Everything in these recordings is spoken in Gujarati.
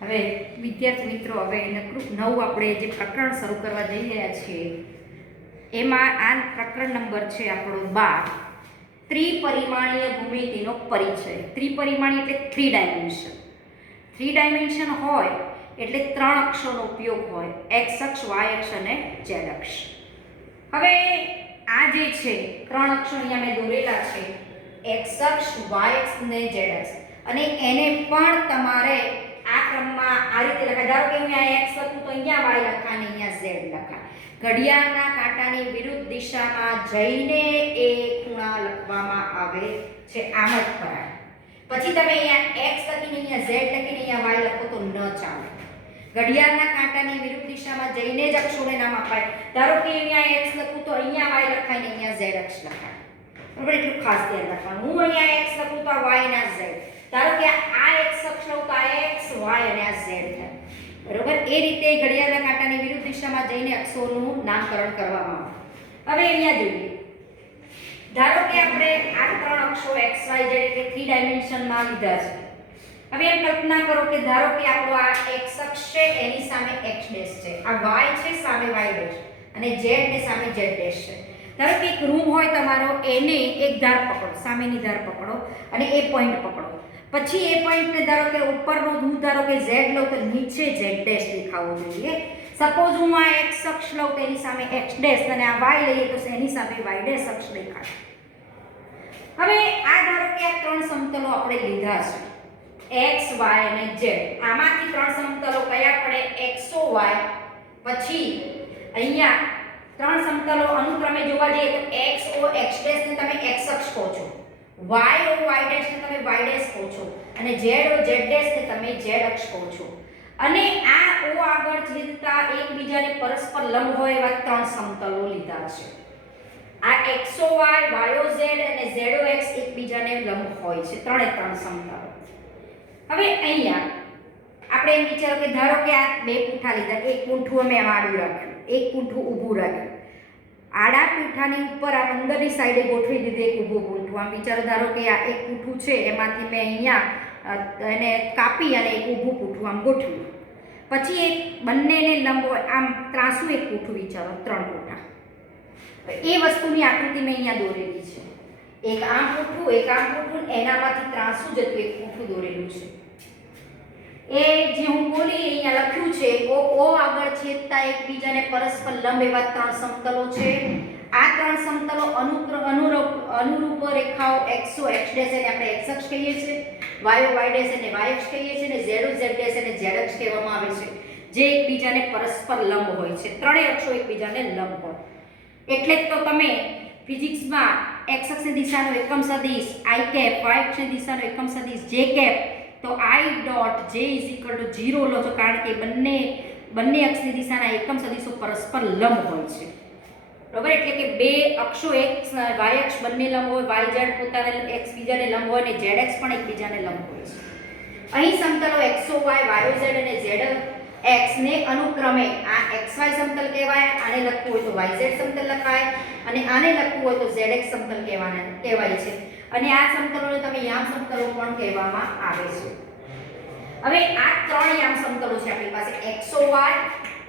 હવે વિદ્યાર્થી મિત્રો, હવે નવું આપણે જે પ્રકરણ શરૂ કરવા જઈ રહ્યા છીએ એમાં આ પ્રકરણ નંબર છે આપણો 12, ત્રિપરિમાણીય ભૂમિતિનો પરિચય. ત્રિપરિમાણીય એટલે 3 ડાયમેન્શન. 3 ડાયમેન્શન હોય એટલે 3 અક્ષોનો ઉપયોગ હોય, એક્સ અક્ષ, વાય અક્ષ અને ઝેડ અક્ષ. હવે આ જે છે 3 અક્ષો અહીંયા મેં દોરેલા છે, એક્સ અક્ષ, વાય અક્ષ અને ઝેડ અક્ષ, અને એને પણ તમારે આ ક્રમમાં આ રીતે લખાય. ધારો કે અહીંયા એક્સ લખું તો અહીંયા વાય લખાય અને અહીંયા ઝેડ લખાય. ઘડિયાળના કાંટાની વિરુદ્ધ દિશામાં જઈને એ ખૂણા લખવામાં આવે છે, આમ જ કરાય. પછી તમે અહીંયા એક્સ લખીને અહીંયા ઝેડ લખીને અહીંયા વાય લખો તો ન ચાલે. ઘડિયાળના કાંટાની વિરુદ્ધ દિશામાં જઈને જ અક્ષરોને નામ અપાય. ધારો કે અહીંયા એક્સ લખું તો અહીંયા વાય લખાય ને અહીંયા ઝેડ અક્ષ લખાય. બરાબર, એટલું ખાસ ધ્યાન રાખવાનું. હું અહીંયા એક્સ લખું તો આ વાય ના ઝેડ. ધારો કે આ એક્સ અક્ષ લઉં તો આ એક્સ, વાય અને આ ઝેડ થાય. બરોબર, એ રીતે ઘડિયાળના કાંટાની વિરુદ્ધ દિશામાં જઈને અક્ષરોનું નામકરણ કરવામાં આવે. હવે અહીંયા જોઈએ, ધારો કે આપણે આ 3 અક્ષરો એક્સ, વાય, ઝેડ એટલે 3 ડાયમેન્શનમાં લીધા છે. હવે એમ કલ્પના કરો કે ધારો કે આપણો આ એક્સ અક્ષ છે, એની સામે એક્સ ડેશ છે, આ વાય છે, સામે વાય ડેશ, અને ઝેડ ને સામે ઝેડ ડેશ છે. ધારો કે એક રૂમ હોય તમારો, એને એક ધાર પકડો, સામેની ધાર પકડો અને એ પોઈન્ટ પકડો. પછી એ પોઈન્ટને ધારો કે ઉપરનો હું ધારો કે ઝેડ લઉં તો નીચે ઝેડ ડેશ દેખાવો જોઈએ. સપોઝ હું આ એક્સ અક્ષ લઉં તો એની સામે એક્સ ડેશ અને આ વાય લઈએ તો એની સામે વાય ડેશ અક્ષ દેખાય. હવે આ ધારો કે આ 3 સમતલો આપણે લીધા છે, એક્સ, વાય અને ઝેડ. આમાંથી 3 સમતલો કયા પડે? એક્સો વાય. પછી અહીંયા 3 સમતલો અનુક્રમે જોવા જઈએ તો એક્સ ઓ એક્સ ડેશ ને તમે એક્સ અક્ષ કહો છો, વાય ઓ વાય ડેશ ને તમે વાય ડેશ કહો છો, અને ઝેડ ઓ ઝેડ ડેશ ને તમે ઝેડ અક્ષ કહો છો. અને આ ઓ આગળ જીતતા એકબીજાને પરસ્પર લંબ હોય એવા 3 સમતલો લીધા છે. આ એક્સો વાય, વાયો ઝેડ અને ઝેડો એક્સ એકબીજાને લંબ હોય છે, 3 સમતલો. હવે અહીંયા આપણે એમ વિચારો કે ધારો કે આ 2 પૂંઠા લીધા, એક પૂંઠું અમે આડું રાખ્યું, એક પૂંઠું ઊભું રાખ્યું. આડા પૂંઠાની ઉપર આ અંદરની સાઈડે ગોઠવી દીધું એક ઊભું પૂંઠું. આમ વિચારો, ધારો કે આ એક પૂંઠું છે, એમાંથી મેં અહીંયા એને કાપી અને એક ઊભું પૂંઠું આમ ગોઠવ્યું. પછી એક બંનેને લંબ હોય આમ ત્રાસું એક પૂંઠું વિચારો, 3 પૂંઠા. એ વસ્તુની આકૃતિ મેં અહીંયા દોરેલી છે. એક આમ પૂંઠું, એક આમ પૂંઠું, એનામાંથી ત્રાસું જતું એક પૂંઠું દોરેલું છે. એ જે હું બોલી અહીંયા લખ્યું છે, ઓ આગળ છેદતા એકબીજાને પરસ્પર લંબ એવા 3 સમતલો છે. આ 3 સમતલો અનુરૂપ રેખાઓ એક્સો એક્સ ડેશ એને આપણે એક્સ અક્ષ કહીએ છીએ, વાય વાય ડેશ એને વાય અક્ષ કહીએ છીએ, અને ઝેડ ઝેડ ડેશ એને ઝેડ અક્ષ કહેવામાં આવે છે, જે એકબીજાને પરસ્પર લંબ હોય છે. 3 અક્ષો એકબીજાને લંબ હોય. એટલે જ તો તમે ફિઝિક્સમાં એક્સ અક્ષની દિશાનો એકમ સદિશ આઈ કેપ, વાય અક્ષની દિશાનો એકમ સદિશ જે કેપ, તો i ડોટ j = 0 લો છો, કારણ કે બંને અક્ષની દિશાના એકમ સદિશો પરસ્પર લંબ હોય છે. બરાબર, એટલે કે 2 અક્ષો એક્સ વાય અક્ષ બંને લંબ હોય, વાય ઝેડ પોતાને એક્સ બીજાને લંબ હોય, અને ઝેડ એક્સ પણ એકબીજાને લંબ હોય છે. અહીં સમતલો એક્સો વાય, વાયો ઝેડ અને ઝેડ એક્સ ને અનુક્રમે આ એક્સ વાય સમતલ કહેવાય, આને લખવું હોય તો વાય ઝેડ સમતલ લખાય, અને આને લખવું હોય તો ઝેડ એક્સ સમતલ કહેવાય છે. અને આ સમતલોને તમે યામ સમતલો પણ કહેવામાં આવે છે. હવે આ 3 યામ સમતલો છે આપણી પાસે, એક્સો વાય,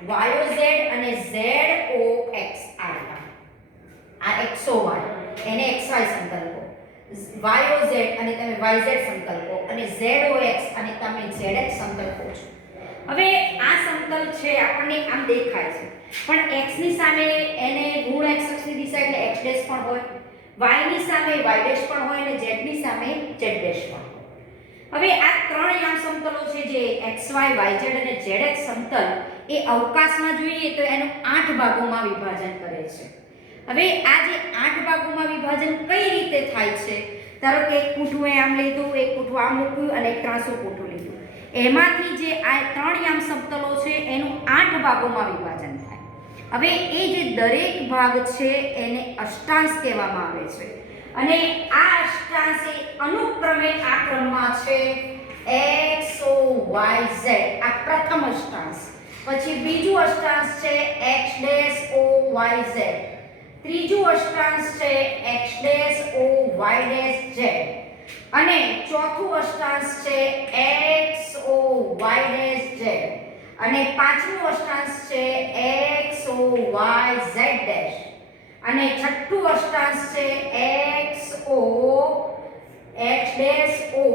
વાયો ઝેડ અને ઝેડ ઓ એક્સ. આ એક્સો વાય એને એક્સ વાય સમતલ કહો, વાયો ઝેડ અને તમે વાય ઝેડ સમતલ કહો, અને ઝેડ ઓ એક્સ અને તમે ઝેડ એક્સ સમતલ કહો છો. હવે આ સમતલ છે આપણને આમ દેખાય છે, પણ x ની સામે એને ઋણ x અક્ષની દિશા એટલે x ડેશ પણ હોય, y ની સામે y ડેશ પણ હોય, અને z ની સામે z ડેશ પણ હોય. હવે આ 3 યામ સમતલો છે જે xy, yz અને zx સમતલ એ અવકાશમાં જોઈએ તો એનું 8 ભાગોમાં વિભાજન કરે છે. હવે આ જે 8 ભાગોમાં વિભાજન કઈ રીતે થાય છે? ધારો કે એક પૂંઠું આમ લીધું, એક પૂંઠું આમ મૂક્યું અને એક ત્રાંસું પૂંઠું લીધું. એમાંથી જે આ 3 યામ સમતલો છે એનું 8 ભાગોમાં વિભાજન થાય. હવે એ જે દરેક ભાગ છે એને અષ્ટાંશ કહેવામાં આવે છે, અને આ અષ્ટાંશ એ અનુક્રમે આ ક્રમમાં છે x o y z. આ પ્રથમ અષ્ટાંશ. પછી બીજું અષ્ટાંશ છે x dash o y z. ત્રીજું અષ્ટાંશ છે x dash o y dash z. અને ચોથું અષ્ટાંશ છે x o y ડેશ અને પાંચમું અષ્ટાંશ છે x o y z dash અને છઠ્ઠું અષ્ટાંશ છે x dash o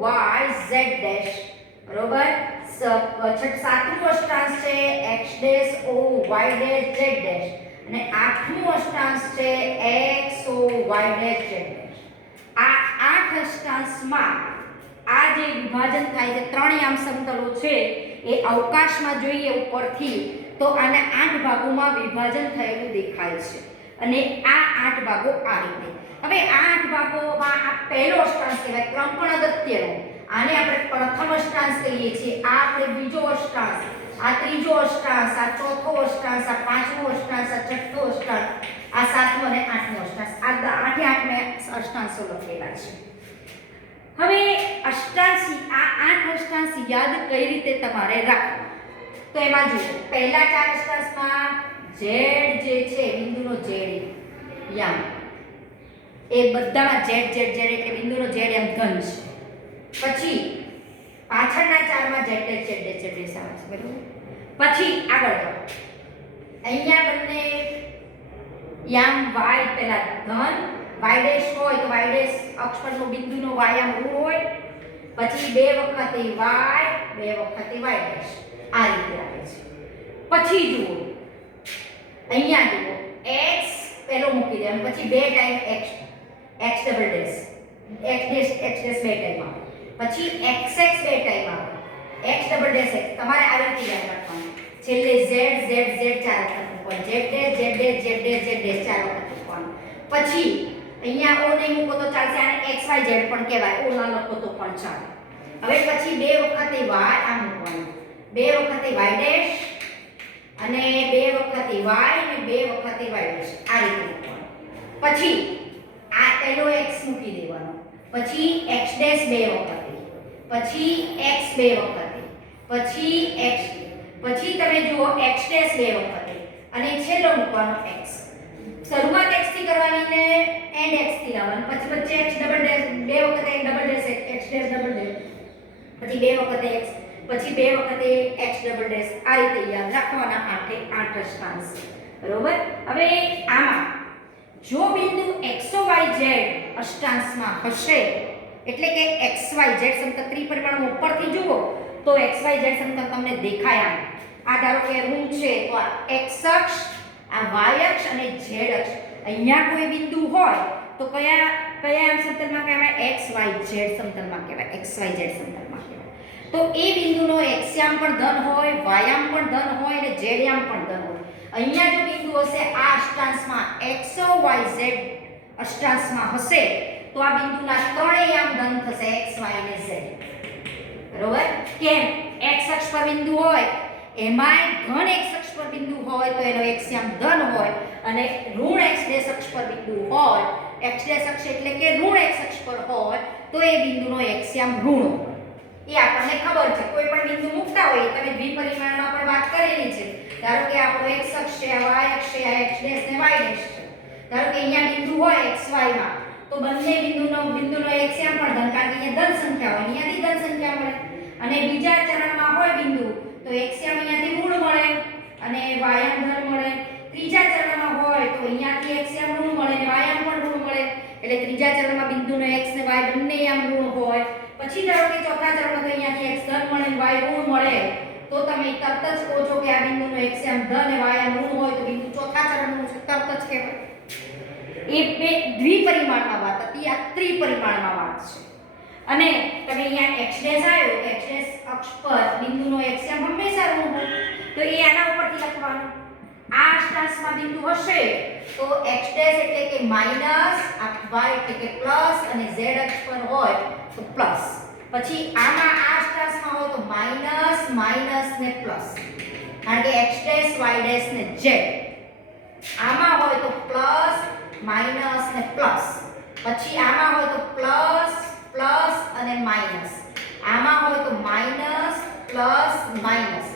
y z dash બરોબર. સાતમું અષ્ટાંશ છે x dash o y dash z dash અને આઠમું અષ્ટાંશ છે x o y dash z dash. આ આઠ અષ્ટાંશમાં આ જે વિભાજન થાય છે ત્રણ યામ સમતલો છે એ અવકાશમાં જોઈએ ઉપરથી તો આને આઠ ભાગોમાં વિભાજન થયેલું દેખાય છે અને આ આઠ ભાગો આ રીતે. હવે આ આઠ ભાગોમાં આ પહેલો અષ્ટાંશ કહેવાય, ક્રમ પણ અગત્યનો. આને આપણે પ્રથમ અષ્ટાંશ કહીએ છીએ, આ આપણે બીજો અષ્ટાંશ, આ ત્રીજો અષ્ટાંશ, આ ચોથો અષ્ટાંશ, આ પાંચમો અષ્ટાંશ, આ છઠ્ઠો અષ્ટાંશ, આ સાતમો અને આઠમો અષ્ટાંશ. આ આઠે આઠ મેં અષ્ટાંશો લખેલા છે. હવે અષ્ટાંશ, આ આઠ અષ્ટાંશ યાદ કઈ રીતે તમારે રાખવા તો એમાં જુઓ, પહેલા ચાર અષ્ટાંશમાં z જે છે બિંદુનો z યામ એ બધામાં z એટલે બિંદુનો z યામ ધન છે. પછી પાછળના ચારમાં z આવે છે બરાબર. પછી આગળ જાઓ, અહીંયા બંને યામ y પહેલા ધન y ડેશ હોય તો y ડેશ અક્ષ પરનો બિંદુનો y યામ ઋણ હોય. પછી બે વખતે y, બે વખતે y ડેશ આ રીતે આવે છે. પછી જુઓ અહીંયા જુઓ x પહેલો મૂકી દે પછી બે time x double dash x dash બે ટાઈમ આવે. પછી xx બે ટાઈમ આવે, x ડબલ ડેશ x તમારે આવી રીતે યાદ રાખવાનું. છેલ્લે z ચાર વખત મૂકવાનું, z ડેશ ચાર વખત મૂકવાનું. પછી અહીંયા ઓ નહીં મૂકો તો ચાલશે, આને xy z પણ કહેવાય, ઓ ના લખો તો પણ ચાલે. હવે પછી બે વખતે y આ મૂકવાનું, બે વખતે y ડેશ અને બે વખતે y અને બે વખતે y ડેશ આ રીતે મૂકવાનું. પછી આ પહેલો x મૂકી દેવાનો, પછી x ડેશ બે વખતે, પછી x બે વખતે, પછી x, પછી તમે જુઓ x ડેશ બે વખતે અને છેલ્લો મૂકવાનો x. શરૂઆત x થી કરવાની ને એન્ડ x થી લાવવાનું. પછી વચ્ચે x ડબલ ડેશ બે વખતે double dash x dash double dash, પછી બે વખતે x, પછી બે વખતે x ડબલ ડેશ આ રીતે યાદ રાખવાના આઠે આઠ અષ્ટાંશ બરોબર. હવે આમાં જો બિંદુ xyz અષ્ટાંશમાં હશે એટલે કે xyz સમતલ ત્રિપરિમાણમાં ઉપરથી જુઓ તો xyz સમતલ તમને દેખાય. આ ધારો કે ઋણ છે તો આ x અક્ષ, આ y અક્ષ અને z અક્ષ. અહીંયા કોઈ બિંદુ હોય તો કયા સમતલમાં કહેવાય? xyz સમતલમાં કહેવાય, xyz સમતલમાં કહેવાય. તો એ બિંદુનો x યામ પણ ધન હોય, y યામ પણ ધન હોય અને z યામ પણ ધન હોય. અહીંયા જો બિંદુ હશે આ અષ્ટાંશમાં xyz અષ્ટાંશમાં હશે તો આ બિંદુના ત્રણેય યામ ધન થશે, x y અને z બરોબર. કેમ? x અક્ષ પર બિંદુ હોય એમાંય ધન x અક્ષ પર બિંદુ હોય તો એનો x યામ ધન હોય અને ઋણ x ડેશ અક્ષ પર બિંદુ હોય, x ડેશ અક્ષ એટલે કે ઋણ x અક્ષ પર હોય તો એ બિંદુનો x યામ ઋણ હોય. એ આપણને ખબર છે. કોઈ પણ બિંદુ મૂકતા હોય તમે દ્વિપરિમાણમાં પણ વાત કરેલી છે. ધારો કે આપણો x અક્ષ છે, આ y અક્ષ છે, આ x ડેશ ને y ડેશ છે. ધારો કે અહીંયા બિંદુ હોય xy માં તો બંને બિંદુનો x યામ પણ ધન, કારણ કે અહીંયા ધન સંખ્યા હોય, અહીંયાથી ધન સંખ્યા મળે. અને બીજા ચરણમાં હોય બિંદુ તો x યામ અહીંયાથી ઋણ મળે અને y યામ ધન મળે. ત્રીજા ચરણમાં હોય તો અહીંયાથી x યામ ઋણ મળે અને y યામ પણ ઋણ મળે. એટલે ત્રીજા ચરણમાં બિંદુનો x ને y બંને યામ ઋણ હોય. પછી ધારો કે ચોથા ચરણમાં તો અહીંયાથી x ધન મળે અને y ઋણ મળે તો તમે તરત જ કહો છો કે આ બિંદુનો x યામ ધન અને y યામ ઋણ હોય તો બિંદુ ચોથા ચરણનું છે, તરત જ કહેવાય. એ બે દ્વિપરિમાણમાં વાત હતી, આ ત્રિપરિમાણમાં વાત છે. અને તમે અહીંયા x ડેશ આવ્યો તો x ડેશ અક્ષ પર બિંદુનો x યામ હંમેશા ઋણ હોય તો એ આના ઉપરથી લખવાનું. આ અષ્ટાંશમાં બિંદુ હશે તો x ડેશ એટલે કે માઈનસ, આ y એટલે કે પ્લસ અને z અક્ષ પર હોય તો પ્લસ. પછી આમાં આ અષ્ટાંશમાં હોય તો માઈનસ, માઈનસ ને પ્લસ, કારણ કે x ડેશ y ડેશ ને z. આમાં હોય તો પ્લસ, માઈનસ ને પ્લસ. પછી આમાં હોય તો પ્લસ, પ્લસ અને માઈનસ. આમાં હોય તો માઈનસ, પ્લસ, માઈનસ.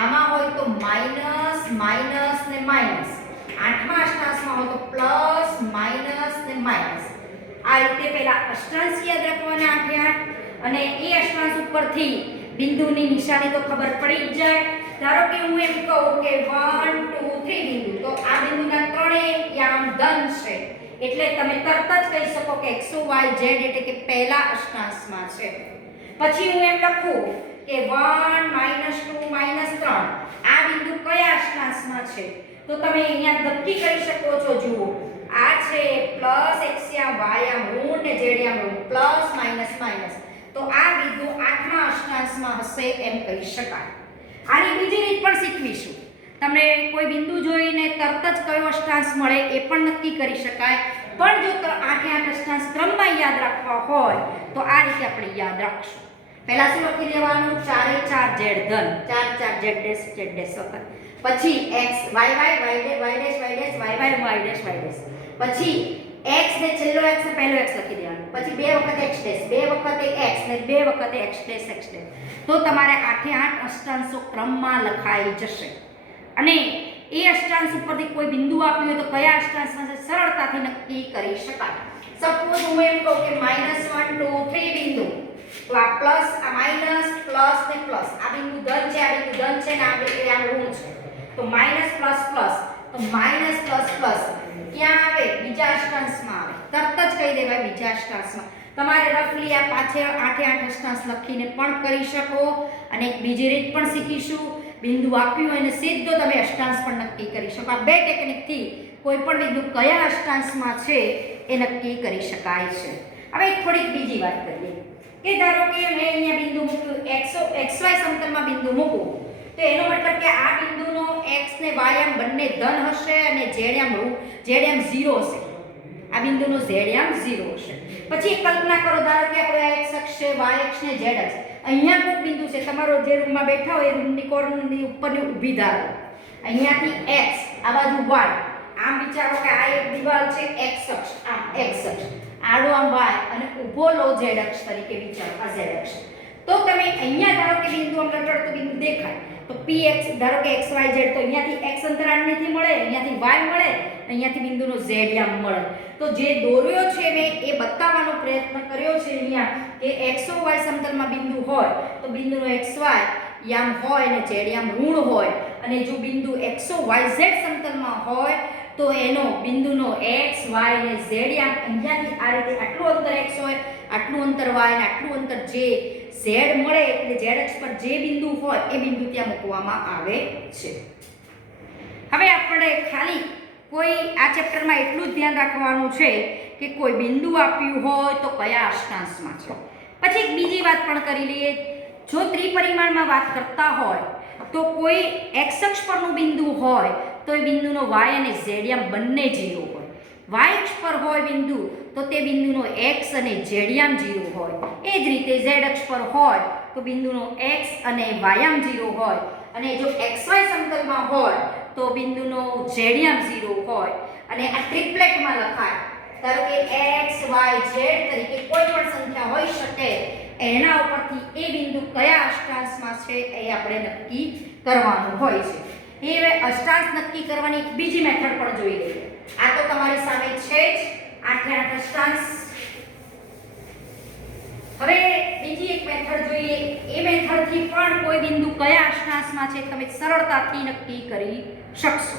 આમાં હોય તો માઈનસ, માઈનસ ને માઈનસ. આઠમા અષ્ટાંશમાં હોય તો પ્લસ, માઈનસ ને માઈનસ. આ રીતે પહેલા અષ્ટાંશ યાદ રાખવાના આઠે આઠ અને એ અષ્ટાંશ ઉપરથી બિંદુની નિશાની તો ખબર પડી જ જાય. ધારો કે હું એમ કહું કે 1 2 3 બિંદુ, તો આ બિંદુના ત્રણેય યામ ધન છે એટલે તમે તરત જ કહી શકો કે x y z એટલે કે પહેલા અષ્ટાંશમાં છે. પછી હું એમ લખું કે 1 -2 -3 આ બિંદુ કયા અષ્ટાંશમાં છે, તો તમે અહીંયા નક્કી કરી શકો છો. જુઓ આ છે પ્લસ x યામ y યામ ઋણ ને z યામ ઋણ પ્લસ માઈનસ માઈનસ, તો આ બિંદુ 8મા અષ્ટાંશમાં હશે એમ કહી શકાય. આની બીજી રીત પણ શીખવીશું. તમને કોઈ બિંદુ જોઈને તરત જ કયો અષ્ટાંશ મળે એ પણ નક્કી કરી શકાય. પણ જો 8 અષ્ટાંશ ક્રમમાં યાદ રાખવા હોય તો આ રીતે આપણે યાદ રાખશું. પહેલા શું લખી દેવાનું? 4 4 z ધન 4 4 z ડેશ z ડેશ વખત, પછી x y y y dash y dash y y y dash y dash, પછી x ને છેલ્લો x ને પહેલો x લખી દેવાનો, પછી બે વખત x ડેશ, બે વખતે x ને બે વખતે x ડેશ x ડેશ. તો તમારે 8 8 અષ્ટાંશો ક્રમમાં લખાઈ જશે. અને એ અષ્ટાંશ ઉપરથી કોઈ બિંદુ આપ્યું હોય તો કયા અષ્ટાંશમાં છે સરળતાથી નક્કી કરી શકાય. સપોઝ હું એમ કહું કે -1 2 3 બિંદુ, તો આ પ્લસ આ માઈનસ પ્લસ ને પ્લસ, આ બિંદુ ધન છે આ બિંદુ ધન છે ને આ બિંદુ આ ઋણ છે, તો માઈનસ પ્લસ પ્લસ, તો માઈનસ પ્લસ પ્લસ ક્યાં આવે? બીજા અષ્ટાંશમાં આવે. તરત જ કહી દેવાય બીજા અષ્ટાંશમાં. તમારે રફલી આ પાછળ 8 8 અષ્ટાંશ લખીને પણ કરી શકો. અને એક બીજી રીત પણ શીખીશું. બિંદુ આપ્યું હોય ને સીધો તમે અષ્ટાંશ પણ નક્કી કરી શકો. આ બે ટેકનિકથી કોઈ પણ બિંદુ કયા અષ્ટાંશમાં છે એ નક્કી કરી શકાય છે. હવે થોડીક બીજી વાત કરીએ કે ધારો કે મેં અહીંયા બિંદુ મૂક્યું xy સમતલમાં બિંદુ મૂકું, તો એનો મતલબ કે આ બિંદુનો x ને y યામ બંને ધન હશે અને z યામ 0 હશે. આ બિંદુનો z યામ 0 હશે. પછી એક કલ્પના કરો, ધારો કે આપણે આ x અક્ષ છે, y અક્ષ ને z અક્ષ, અહીંયા કોઈ બિંદુ છે, તમારો જે રૂમમાં બેઠા હોય એ રૂમની કોર્નરની ઉપરની ઊભી ધારો, અહીંયાથી x આ બાજુ y, આમ વિચારો કે આ એક દિવાલ છે x અક્ષ, આમ x અક્ષ, આડો આમ y અને ઊભો લો z અક્ષ તરીકે વિચારો આ z અક્ષ. તો તમે અહીંયા ધારો કે બિંદુ આમ રચડતું બિંદુ દેખાય, તો px ધારો કે x y z, તો અહીંયાથી x અંતરાળથી મળે, અહીંયાથી y મળે, અહીંયાથી બિંદુનો z યામ મળે. તો જે દોર્યો છે મેં એ બતાવવાનો પ્રયત્ન કર્યો છે અહીંયા કે xy સમતલમાં બિંદુ હોય તો બિંદુનો xy યામ હોય અને z યામ ઋણ હોય, અને જો બિંદુ xyz સમતલમાં હોય તો એનો બિંદુનો x y અને z યામ અહીંયાથી આ રીતે આટલું અંતર x હોય, આટલું અંતર y અને આટલું અંતર z મળે એટલે z અક્ષ પર જે બિંદુ હોય એ બિંદુ ત્યાં મૂકવામાં આવે છે. હવે આપણે ખાલી કોઈ આ ચેપ્ટરમાં એટલું જ ધ્યાન રાખવાનું છે કે કોઈ બિંદુ આપ્યું હોય તો કયા અષ્ટાંશમાં છે. પછી એક બીજી વાત પણ કરી લઈએ. જો ત્રિપરિમાણમાં વાત કરતા હોય તો કોઈ x અક્ષ પરનું બિંદુ હોય તો એ બિંદુનો y અને z યામ બંને 0 હોય. y અક્ષ પર હોય બિંદુ તો તે બિંદુનો x અને z યામ 0 હોય. એ જ રીતે z અક્ષ પર હોય તો બિંદુનો x અને y યામ 0 હોય, અને જો xy સમતલમાં હોય તો બિંદુનો z યામ 0 હોય. અને આ ટ્રિપલેટમાં લખાય, ધારો કે x y z તરીકે કોઈ પણ સંખ્યા હોઈ શકે, એના ઉપરથી એ બિંદુ કયા અષ્ટાંશમાં છે એ આપણે નક્કી કરવાનું હોય છે. એ અષ્ટાંશ નક્કી કરવાની એક બીજી મેથડ પણ જોઈ લઈએ. આ તો તમારી સામે છે જ 8 8 અષ્ટાંશ. હવે બીજી એક મેથડ જોઈએ. એ મેથડથી પણ કોઈ બિંદુ કયા અષ્ટાંશમાં છે તમે સરળતાથી નક્કી કરી શકશો.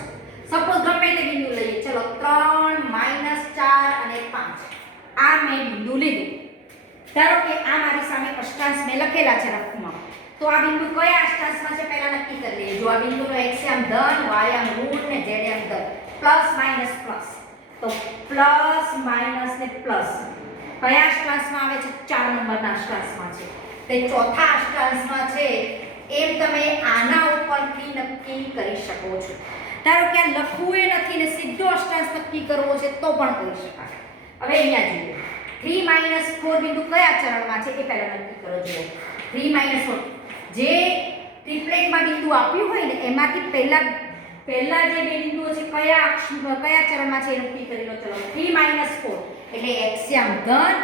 સપોઝ ગમે તે બિંદુ લઈએ, ચલો 3 -4 અને 5 આ મેં બિંદુ લીધું. ધારો કે આ મારી સામે અષ્ટાંશ મેં લખેલા છે રફમાં, તો આ બિંદુ કયા અષ્ટાંશમાં છે પહેલા નક્કી કરી લઈએ. જો આ બિંદુનો x યામ ધન, y યામ ઋણ ને z યામ ધન, પ્લસ માઈનસ પ્લસ, તો પ્લસ માઈનસ ને પ્લસ કયા અષ્ટાંશમાં આવે છે? 4 નંબરના અષ્ટાંશમાં છે. તે ચોથા અષ્ટાંશમાં છે એમ તમે આના ઉપરથી નક્કી કરી શકો છો. ધારો કે આ લખવું એ નથી ને સીધો અષ્ટાંશ નક્કી કરવો છે તો પણ કરી શકાય. હવે અહીંયા જોઈએ 3 4 બિંદુ કયા ચરણમાં છે એ પહેલા નક્કી કરો. જુઓ 3 4 જે ટ્રિપલેટમાં બિંદુ આપ્યું હોય ને એમાંથી પહેલા જે બે બિંદુઓ છે કયા ચરણમાં છે એ નક્કી કરી લો. ચલો 3 4 એટલે x યામ ધન,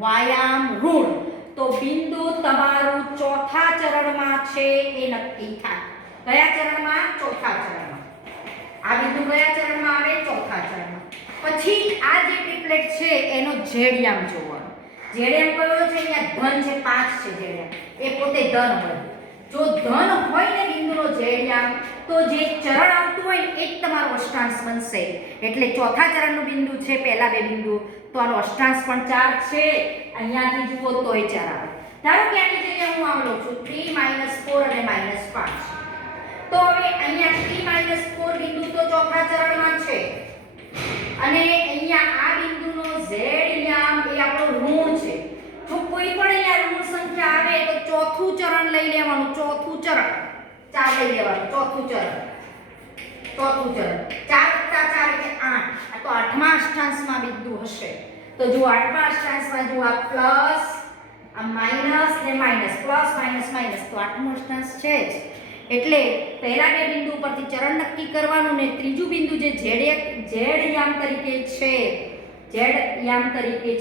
y યામ ઋણ, તો બિંદુ તમારું ચોથા ચરણમાં છે એ નક્કી થાય. કયા ચરણમાં? ચોથા ચરણમાં. આ બિંદુ કયા ચરણમાં આવે? ચોથા ચરણમાં. પછી આ જે ટ્રિપલેટ છે એનો z યામ જોવાનો. z યામ કયો છે? અહીંયા ધન છે, 5 છે z યામ, એ પોતે ધન હોય. જો ધન હોય ને બિંદુ બિંદુનો ઝેડ તો જે ચરણ આવતું હોય એ જ તમારો અષ્ટાંશ બનશે. એટલે ચોથા ચરણનું બિંદુ છે પહેલા બે બિંદુ, તો આનો અષ્ટાંશ પણ 4 છે. અહીંયાથી જુઓ તોય 4 આવે. ધારો કે આની જગ્યાએ હું આમ લઉં છું 3 -4 અને -5. તો હવે અહીંયા 3 -4 બિંદુ તો ચોથા ચરણમાં છે અને અહીંયા આ બિંદુનો ઝેડ એ આપણો ઋણ છે. જો કોઈ પણ અહીંયા ઋણ સંખ્યા આવે તો ચોથું ચરણ લઈ લેવાનું. ચોથું ચરણ 4 લઈ લેવાનું. ચોથું ચરણ 4 + 4 એટલે 8. આ તો આઠમા અષ્ટાંશમાં બિંદુ હશે. તો જો આઠમા અષ્ટાંશમાં જો આ પ્લસ, આ માઈનસ ને માઈનસ, પ્લસ માઈનસ માઈનસ, તો આઠમો અષ્ટાંશ છે જ. એટલે પહેલા બે બિંદુ પરથી ચરણ નક્કી કરવાનું ને ત્રીજું બિંદુ જે ઝેડ યામ તરીકે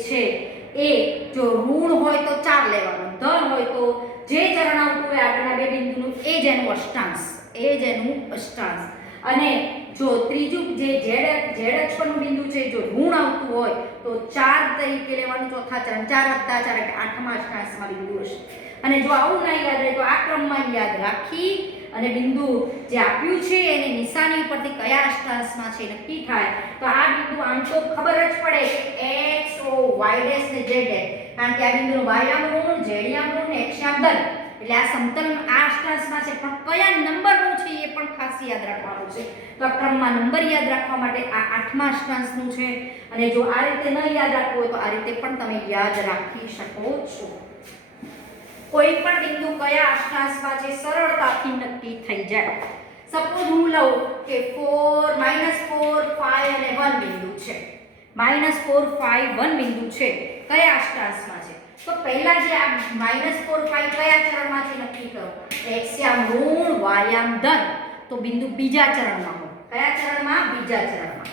છે એ જો ઋણ હોય તો 4 લેવાનું, ધન હોય તો જે ચરણ આવતું હોય આગળના બે બિંદુનું એ જ એનું અષ્ટાંશ. અને જો ત્રીજું જે ઝેડ અક્ષ પરનું બિંદુ છે જો ઋણ આવતું હોય તો 4 તરીકે લેવાનું. ચોથા ચરણ 4 + 4 એટલે આઠમા અષ્ટાંશમાં બિંદુ હશે. અને જો આવું ના યાદ રહે તો આ ક્રમમાં યાદ રાખી અને બિંદુ જે આપ્યું છે એની નિશાની ઉપરથી કયા અષ્ટાંશમાં છે નક્કી થાય. તો આ બિંદુ આમ તો ખબર જ પડે કે x o y' ને z', કારણ કે આ બિંદુનો y યામ ઋણ, z યામ ઋણ ને x યામ ધન. એટલે આ સમતલ આ અષ્ટાંશમાં છે, પણ કયા નંબરનું છે એ પણ ખાસ યાદ રાખવાનું છે. તો આ ક્રમમાં નંબર યાદ રાખવા માટે આ આઠમા અષ્ટાંશનું છે. અને જો આ રીતે ન યાદ રાખવું હોય તો આ રીતે પણ તમે યાદ રાખી શકો છો. કોઈ પણ બિંદુ કયા અષ્ટાંશમાં છે સરળતાથી નક્કી થઈ જાય. સપોઝ હું લઉં કે 4 -4 5 અને 1 બિંદુ છે. -4 5 1 બિંદુ છે, કયા અષ્ટાંશમાં છે? તો પહેલા જે આ -4 5 કયા ચરણમાં છે નક્કી કરો. x યામ ઋણ, y યામ ધન. તો બિંદુ બીજા ચરણમાં હોય. કયા ચરણમાં? બીજા ચરણમાં.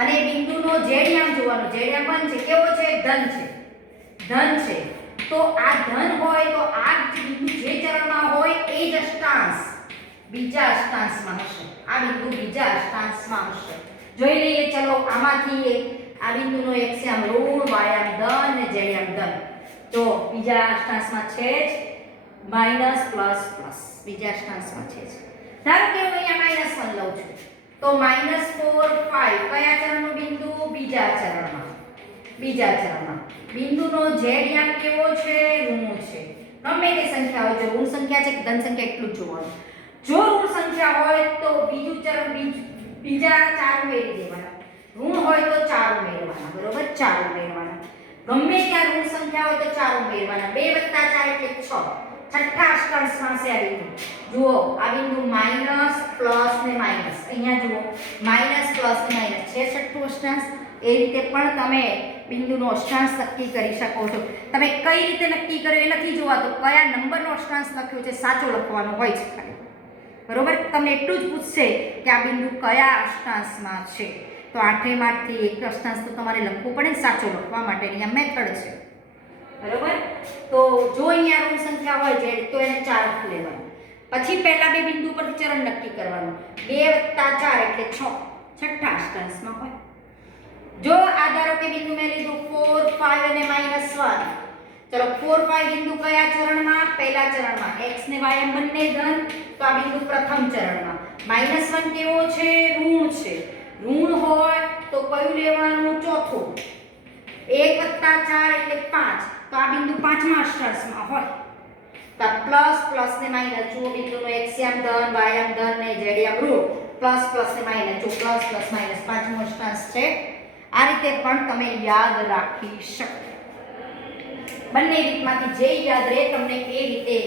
અને બિંદુનો z યામ જોવાનો. z યામ 1 છે. કેવો છે? ધન છે. તો આ ધન હોય તો આ બિંદુ જે ચરણમાં હોય એ જ અષ્ટાંશ બીજા અષ્ટાંશમાં હશે. આ બિંદુ બીજા અષ્ટાંશમાં હશે. જોઈ લઈએ ચલો આમાંથી આ બિંદુનો x યામ ઋણ, y યામ ધન ને z યામ ધન. તો બીજા અષ્ટાંશમાં છે જ માઈનસ પ્લસ પ્લસ બીજા અષ્ટાંશમાં છે જ. ધારો કે હું અહીંયા -1 લઉં છું તો -4 5 કયા ચરણનું બિંદુ? બીજા ચરણમાં. બિંદુનો z યામ કેવો છે? ઋણ છે. ગમે તે સંખ્યા હોય, જો ઋણ સંખ્યા છે કે ધન સંખ્યા એટલું જ જોવાનું. જો ઋણ સંખ્યા હોય તો બીજું ચરણ બીજા 4 ઉમેરી દેવાના. ઋણ હોય તો 4 ઉમેરવાના. બરોબર? 4 ઉમેરવાના. ગમે ત્યાં ઋણ સંખ્યા હોય તો 4 ઉમેરવાના. 2 + 4 એટલે 6. છઠ્ઠા અષ્ટાંશમાં છે આ બિંદુ. જુઓ આ બિંદુ માઈનસ, પ્લસ ને માઈનસ. અહીંયા જુઓ માઈનસ, પ્લસ ને માઈનસ છે છઠ્ઠું અષ્ટાંશ. એ રીતે પણ તમે બિંદુનો અષ્ટાંશ નક્કી કરી શકો છો. તમે કઈ રીતે નક્કી કર્યો એ નથી જોવાતું, કયા નંબરનો અષ્ટાંશ લખ્યો છે સાચો લખવાનો હોય છે ખાલી. બરોબર? તમને એટલું જ પૂછશે કે આ બિંદુ કયા અષ્ટાંશમાં છે. તો 8માંથી એક અષ્ટાંશ તો તમારે લખવું પડે ને સાચો લખવા માટેની આ મેથડ છે. બરોબર? તો જો અહીંયા ઋણ સંખ્યા હોય છે તો એને 4 લેવાનું. પછી પહેલા બે બિંદુ પરથી ચરણ નક્કી કરવાનું. 2 + 4 એટલે 6. છઠ્ઠા અષ્ટાંશમાં હોય. જો આ ધારો કે બિંદુ મેં લીધું 4 5 અને -1. ચલો 4 5 બિંદુ કયા ચરણમાં? પહેલા ચરણમાં. x ને y એમ બંને ધન, તો આ બિંદુ પ્રથમ ચરણમાં. -1 કેવો છે? ઋણ છે. ઋણ હોય તો કયું લેવાનું? ચોથું. 1 + 4 એટલે 5. તો આ બિંદુ પાંચમા અષ્ટાંશમાં હોય. તો પ્લસ પ્લસ ને માઈનસ. જુઓ બિંદુનો x યામ ધન, y યામ ધન ને z યામ ઋણ. પ્લસ પ્લસ ને માઈનસ. જો પ્લસ પ્લસ માઈનસ પાંચમો અષ્ટાંશ છે. આ રીતે પણ તમે યાદ રાખી શકો. બંને રીતમાંથી જે યાદ રહે તમને એ રીતે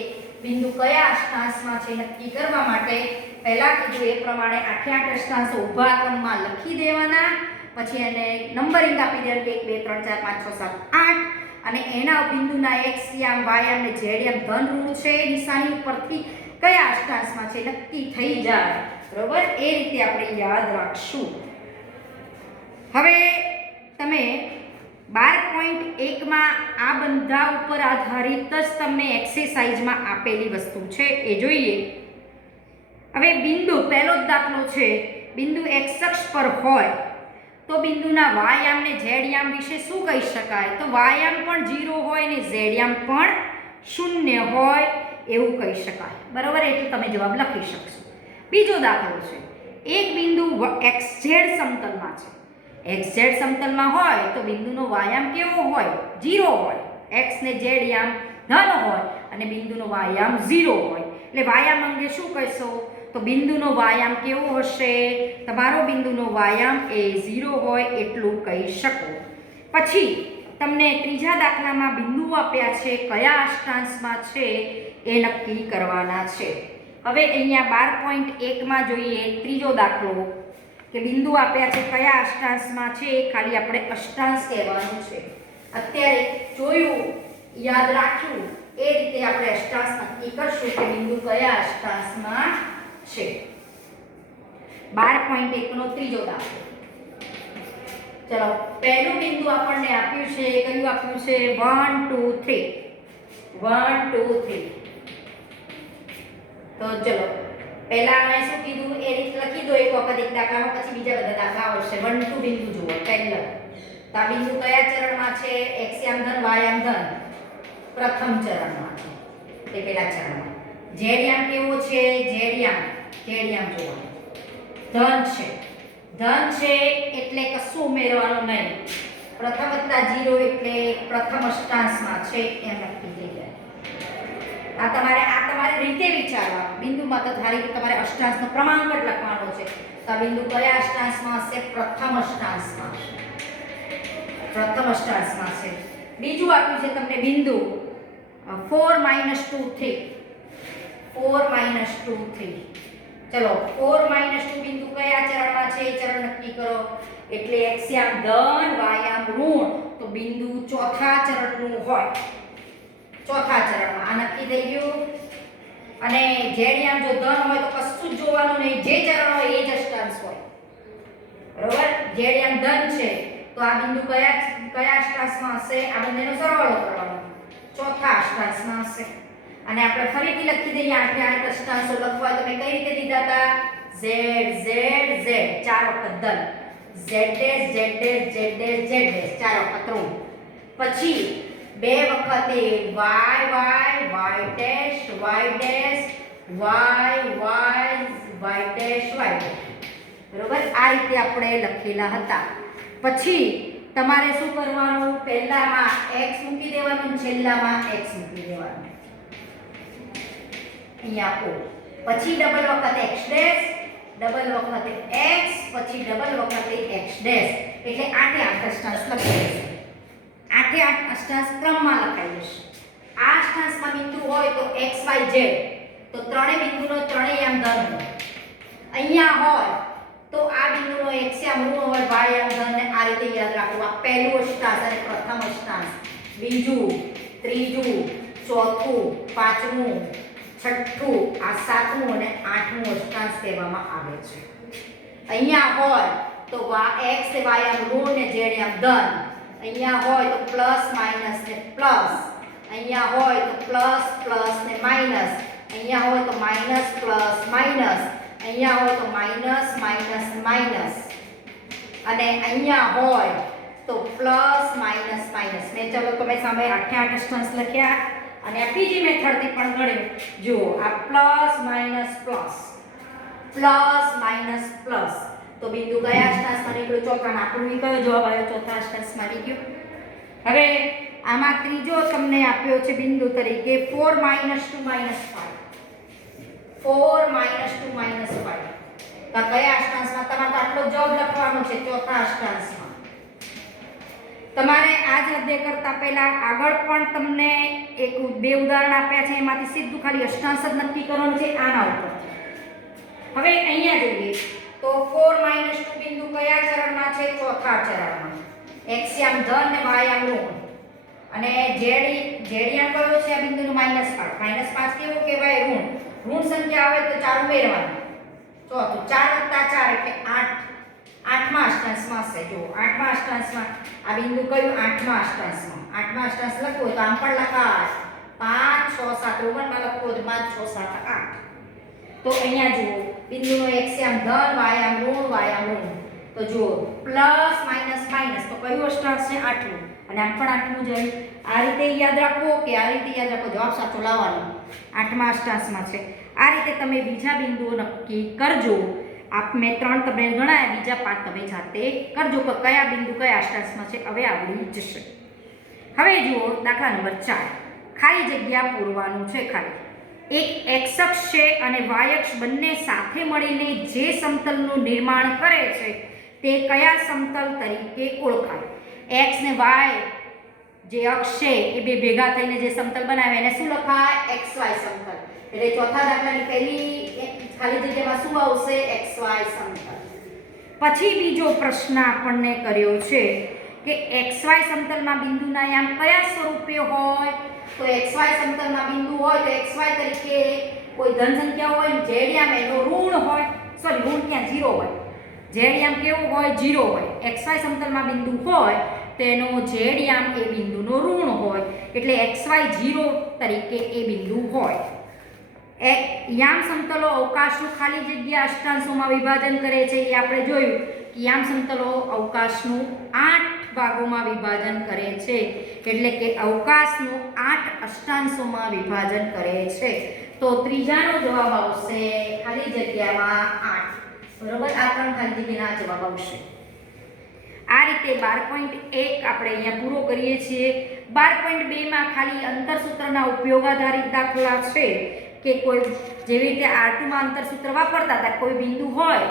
બિંદુ કયા અષ્ટાંશમાં છે નક્કી કરવા માટે પહેલા કીધું એ પ્રમાણે 8 અષ્ટાંશો ઊભા ક્રમમાં લખી દેવાના. પછી એને નંબરિંગ આપી દેવાનું કે 1 2 3 4 5 6 7 8. અને એના બિંદુના x યામ, y યામ ને z યામ ધન ઋણ છે નિશાની ઉપરથી કયા અષ્ટાંશમાં છે નક્કી થઈ જાય. બરોબર? એ રીતે આપણે યાદ રાખશું. હવે તમે 12.1 આ બધા ઉપર આધારિત જ તમને એક્સરસાઇઝમાં આપેલી વસ્તુ છે એ જોઈએ. હવે બિંદુ પહેલો જ દાખલો છે. બિંદુ x અક્ષ પર હોય તો બિંદુના y યામ ને z યામ વિશે શું કહી શકાય? તો y યામ પણ 0 હોય ને z યામ પણ 0 હોય. એવું કહી શકાય. બરાબર, એટલે તમે જવાબ લખી શકશો. બીજો દાખલો છે, એક બિંદુ XZ સમતલમાં છે. XZ સમતલમાં હોય તો બિંદુનો વાયામ કેવો હોય? 0 હોય. x ને z યામ ધન હોય અને બિંદુનો વાયામ 0 હોય. એટલે વાયામ અંગે શું કહેશો? તો બિંદુનો વાયામ કેવો હશે? તમારો બિંદુનો વાયામ એ 0 હોય એટલું કહી શકો. પછી તમને ત્રીજા દાખલામાં બિંદુઓ આપ્યા છે, કયા અષ્ટાંશમાં છે એ નક્કી કરવાના છે. હવે અહીંયા 12.1માં જોઈએ ત્રીજો દાખલો કે બિંદુ આપ્યા છે, કયા અષ્ટાંશમાં છે, ખાલી આપણે અષ્ટાંશ કહેવાનું છે. અત્યારે જોયું, યાદ રાખ્યું, એ રીતે આપણે અષ્ટાંશ નક્કી કરશું કે બિંદુ કયા અષ્ટાંશમાં છે. 12.1નો ત્રીજો દાખલો. ચલો, પહેલું બિંદુ આપણને આપ્યું છે, કયું આપ્યું છે? 1 2 3. 1 2 3. તો ચલો પહેલા મેં શું કીધું એ રીતે લખી દો એક વખત એક દાખલામાં, પછી બીજા બધા દાખલા આવશે. 1 2 બિંદુ જુઓ. પહેલા તો આ બિંદુ કયા ચરણમાં છે? x યામ ધન y યામ ધન પ્રથમ ચરણમાં છે, તે પહેલા ચરણમાં. z યામ કેવો છે? z યામ જુઓ ધન છે. ધન છે એટલે કશું ઉમેરવાનું નહીં. પ્રથમ વત્તા 0 એટલે પ્રથમ અષ્ટાંશમાં છે એમ નક્કી થઈ જાય. આ તમારે રીતે વિચારવાનું. બિંદુમાં તો ધારી કે તમારે અષ્ટાંશનો ક્રમાંક જ લખવાનો છે. તો આ બિંદુ કયા અષ્ટાંશમાં હશે? પ્રથમ અષ્ટાંશમાં. પ્રથમ અષ્ટાંશમાં છે. બીજું આપ્યું છે તમને બિંદુ 4 2 3. 4 2 3. ચલો 4 2 બિંદુ કયા ચરણમાં છે? ચરણ નક્કી કરો. એટલે x યામ ધન y યામ ઋણ, તો બિંદુ ચોથા ચરણનું હોય. ચોથા ચરણમાં આ નક્કી થઈ ગયું. અને z યામ જો ધન હોય તો કશું જ જોવાનું નહીં, જે ચરણ હોય એ જ અષ્ટાંશ હોય. બરોબર, z યામ ધન છે તો આ બિંદુ કયા અષ્ટાંશમાં હશે? આ બંનેનો સરવાળો કરવાનો, ચોથા અષ્ટાંશમાં હશે. અને આપણે ફરીથી લખી દઈએ, આઠે આઠ અષ્ટાંશો લખવા તો મેં કઈ રીતે દીધા હતા? z z z, 4 વખત ધન, z dash z dash z dash z dash, 4 વખત ઋણ. પછી બે વખતે y y dash y dash y dash y. બરોબર, આ રીતે આપણે લખેલા હતા. પછી તમારે શું કરવાનું? પહેલામાં x મૂકી દેવાનું, છેલ્લામાં x મૂકી દેવાનું. અહીંયા આપો. પછી ડબલ વખતે x ડેશ, ડબલ વખતે x, પછી ડબલ વખતે x ડેશ. એટલે આઠે આઠ અષ્ટાંશ લખાઈ જશે. આઠે આઠ અષ્ટાંશ ક્રમમાં લખાઈ જશે. આ અષ્ટાંશમાં બિંદુ હોય તો x y z, તો ત્રણેય બિંદુનો ત્રણેય યામ ધન હોય. અહીંયા હોય તો આ બિંદુનો x યામ ઋણ હોય, y યામ ધન, ને આ રીતે યાદ રાખવું. આ પહેલું અષ્ટાંશ અને પ્રથમ અષ્ટાંશ, બીજું, ત્રીજું, ચોથું, પાંચમું, છઠ્ઠું, આ સાતમું અને આઠમું અષ્ટાંશ કહેવામાં આવે છે. અહીંયા હોય તો x ને y યામ ઋણ ને z યામ ધન. અહીંયા હોય તો પ્લસ માઈનસ ને પ્લસ. અહીંયા હોય તો પ્લસ પ્લસ ને માઈનસ. અહીંયા હોય તો માઈનસ પ્લસ માઈનસ. અહીંયા હોય તો માઈનસ માઈનસ માઈનસ. અને અહીંયા હોય તો પ્લસ માઈનસ માઈનસ. મેં ચલો તમે સામે આઠે આઠ અષ્ટાંશ લખ્યા અને આ બીજી મેથડથી પણ ગણ્યું. જુઓ, આ plus minus plus, plus minus plus. તો બિંદુ કયા અષ્ટાંશમાં નીકળ્યું? ચોથા. આપણું કયો જવાબ આવ્યો? ચોથા અષ્ટાંશમાં નીકળ્યો. હવે આમાં ત્રીજો તમને આપ્યો છે બિંદુ તરીકે 4 2 5. 4 2 5. તો કયા અષ્ટાંશમાં? તમારે આટલો જવાબ લખવાનો છે, ચોથા અષ્ટાંશમાં. તમારે આ જ અધ્યાય કરતા પહેલા આગળ પણ તમને બે ઉદાહરણ આપ્યા છે, એમાંથી સીધું ખાલી અષ્ટાંશ જ નક્કી કરવાનું છે આના ઉપર. હવે અહીંયા જોઈએ તો 4 2 બિંદુ કયા ચરણમાં છે? ચોથા ચરણમાં. x યામ ધન ને y યામ ઋણ. અને z યામ કયો છે? આ બિંદુનો -5. -5 કેવો કહેવાય? ઋણ. ઋણ સંખ્યા આવે તો 4 ઉમેરવાની. ચોથું, 4 + 4 એટલે 8. આઠમા અષ્ટાંશમાં હશે. જો આઠમા અષ્ટાંશમાં આ બિંદુ કયું? આઠમા અષ્ટાંશમાં. આઠમા અષ્ટાંશ લખવું હોય તો આમ પણ લખાય. 5 6 7 રોમનમાં લખવું હોય તો 5 6 7 8. તો અહીંયા જુઓ, બિંદુનો x યામ ધન, y યામ ઋણ, y યામ ઋણ. તો જુઓ પ્લસ માઇનસ માઇનસ તો કયું અષ્ટાંશ છે? 8નું, અને આમ પણ 8નું જ હોય. આ રીતે યાદ રાખો કે આ રીતે યાદ રાખો, જવાબ સાચો લાવવાનો 8મા અષ્ટાંશમાં છે. આ રીતે તમે બીજા બિંદુઓ નક્કી કરજો. મેં 3 તમને ગણાયા, બીજા 5 તમે જાતે કરજો કે કયા બિંદુ કયા અષ્ટાંશમાં છે. હવે આવડી જશે. હવે જુઓ દાખલા નંબર 4, ખાલી જગ્યા પૂરવાનું છે. ખાલી એક x અક્ષ છે અને y અક્ષ બંને સાથે મળીને જે સમતલનું નિર્માણ કરે છે તે કયા સમતલ તરીકે ઓળખાય? x ને y જે અક્ષ છે એ બે ભેગા થઈને જે સમતલ બનાવે એને શું લખાય? xy સમતલ. એટલે ચોથા દાખલાની પહેલી ખાલી જગ્યામાં શું આવશે? xy સમતલ. પછી બીજો પ્રશ્ન આપણને કર્યો છે કે xy સમતલમાં બિંદુના યામ કયા સ્વરૂપે હોય? તો xy સમતલમાં બિંદુ હોય તો xy તરીકે કોઈ ધન સંખ્યા હોય ને z યામ એનો ઋણ હોય. સોરી, ઋણ ક્યાં? 0 હોય. z યામ કેવું હોય? 0 હોય. xy સમતલમાં બિંદુ હોય તેનો z યામ એ બિંદુનો ઋણ હોય, એટલે xy 0 તરીકે એ બિંદુ હોય. યામ સમતલો અવકાશનું ખાલી જગ્યા અષ્ટાંશોમાં વિભાજન કરે છે. એ આપણે જોયું કે યામ સમતલો અવકાશનું 8 ભાગોમાં વિભાજન કરે છે, એટલે કે અવકાશનું 8 અષ્ટાંશોમાં વિભાજન કરે છે. તો ત્રીજાનો જવાબ આવશે ખાલી જગ્યામાં 8. બરોબર, આ 3 ખાલી જગ્યાના જવાબ આવશે. આ રીતે 12.1 આપણે અહીંયા પૂરો કરીએ છીએ. 12.2 માં ખાલી અંતરસૂત્રના ઉપયોગ આધારિત દાખલા છે કે કોઈ જેવી રીતે R2 માં અંતરસૂત્ર વાપરતા હતા. કોઈ બિંદુ હોય,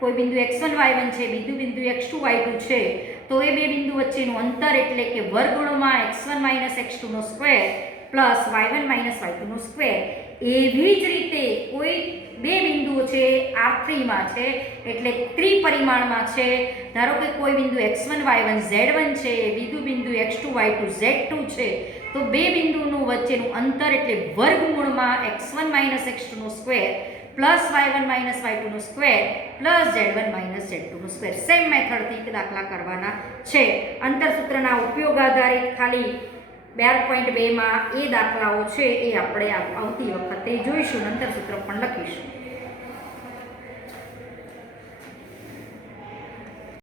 કોઈ બિંદુ x1 y1 છે, બીજું બિંદુ x2 y2 છે, તો એ બે બિંદુ વચ્ચેનું અંતર એટલે કે વર્ગમૂળમાં x1 x2 નો સ્ક્વેર પ્લસ y1 y2 નો સ્ક્વેર. એવી જ રીતે કોઈ બે બિંદુઓ છે R3 માં છે એટલે ત્રિપરિમાણમાં છે. ધારો કે કોઈ બિંદુ x1 y1 z1 છે, બીજું બિંદુ x2 y2 z2 છે, તો બે બિંદુનું વચ્ચેનું અંતર એટલે વર્ગમૂળમાં x1 x2 નો સ્ક્વેર પ્લસ y1 y2 નો સ્ક્વેર પ્લસ z1 z2 નો સ્ક્વેર. સેમ મેથડથી દાખલા કરવાના છે. અંતરસૂત્રના ઉપયોગ આધારિત ખાલી 12.2 માં એ દાખલાઓ છે એ આપણે આવતી વખતે જોઈશું, અંતરસૂત્ર પણ લખીશું.